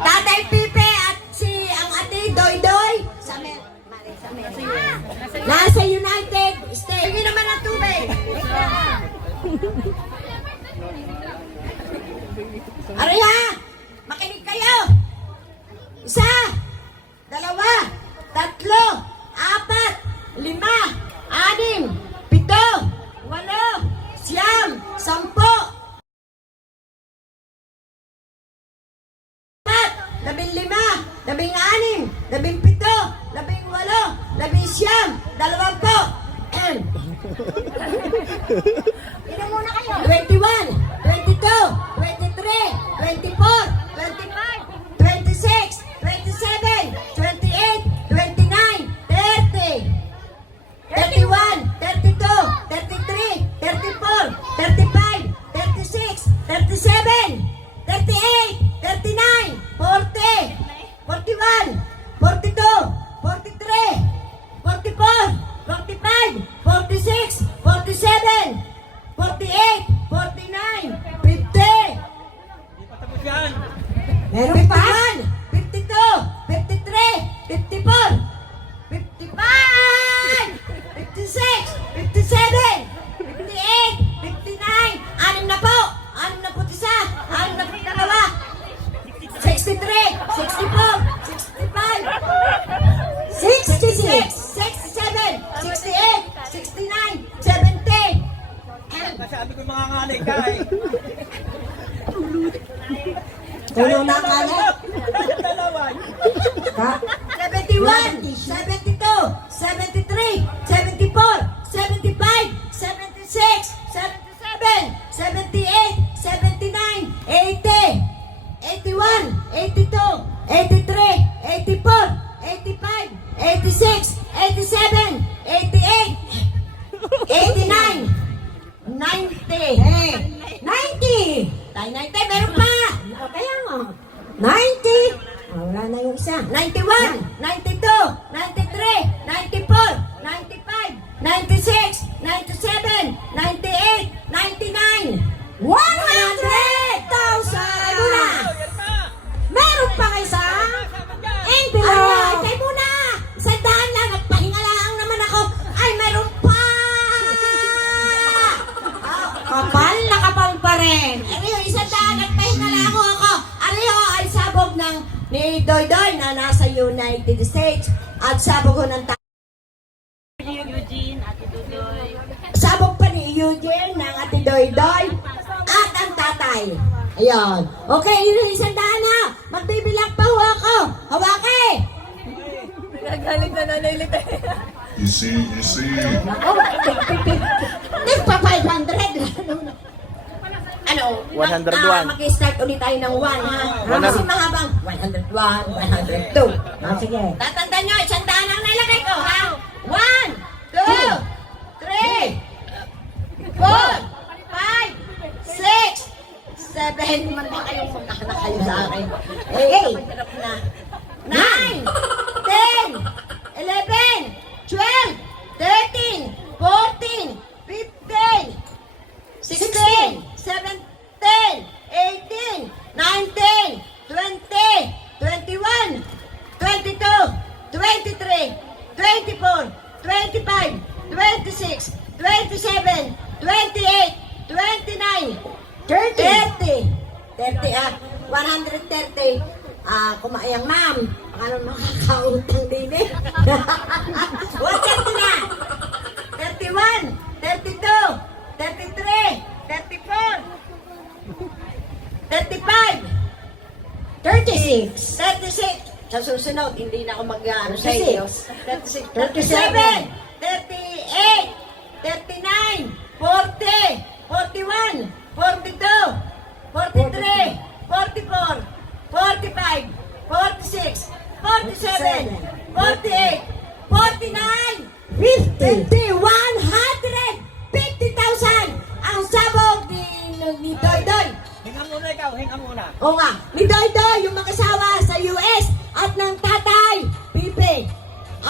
Tatay Pipe at ang ate Doydoy nasa United States. Hindi naman ang tubig. Ariha, makinig kayo. 1, 2, 3, 4, 5, 6, 7, 8, 49, 50. Meron pa? 51, 52, 53, 54, 55, 56, 57, 58, 59, 6 na po, 61, 62, 63, 64, 65, 66, 67, 68, 69, 70. Sabi ko mga nganay ka eh. Tulo na kalat. 71, 72, 73, 74, 75, 76, 77, 78, 79, 80, 81, 82, 83, 84, 85, 86, 87, 88, 89, 90. 90! Tayo 90, meron pa! Kaya nga. 90! Wala na yung isa. 91, 92, 93, 94, 95, 96, 97, 98, 99, 100,000! Tayo muna! Meron pa kayo isa? Envelope! Tayo muna! Sandaan lang, nagpahinga lang naman ako. Ay, meron pa! Kapal na kapal pa rin. Ariyo, isang daan at pahinga lang ako. Ariyo ay sabog ng ni Doydoy na nasa United States at sabog ko ng Eugene, Ate Dudoy. sabog pa ni Eugene ng Ate Doydoy at ang tatay. Ayan. Okay, yun isang daan ha. Magbibilang pa ho ako. Hawaki! Nagagaling na nanay Lita. Easy. Ako, nagpa 500. Ano? 101. Mag-start ulit tayo ng 1 ha. Kasi mahabang 101, 102. Sige. Tatandaan nyo, isang daan ang nilagay ko ha. 1, 2, 3, 4, 5, 6, 7. Man ba kayong magkakanak kayo sa akin? 8, 9, 10, 11, 12, 13, 14, 15, 16, 17, 18, 19, 20, 21, 22, 23, 24, 25, 26, 27, 28, 29, 30, 130. Kumayang ma'am. Paano makakautang din eh? 130 na! 31, 32, 33, 34, 35, 36, 36. Sa susunod, hindi na ako mag-ano sa iyo. 36, 37, 38, 39, 40, 41, 42, 43, 44, 45, 46, 47, 48, 49, 50, 150,000 ang sabog ni Doydoy. Hinga muna ikaw, hinga muna. O nga, ni Doydoy yung mag-asawa sa US at ng tatay, Pipe.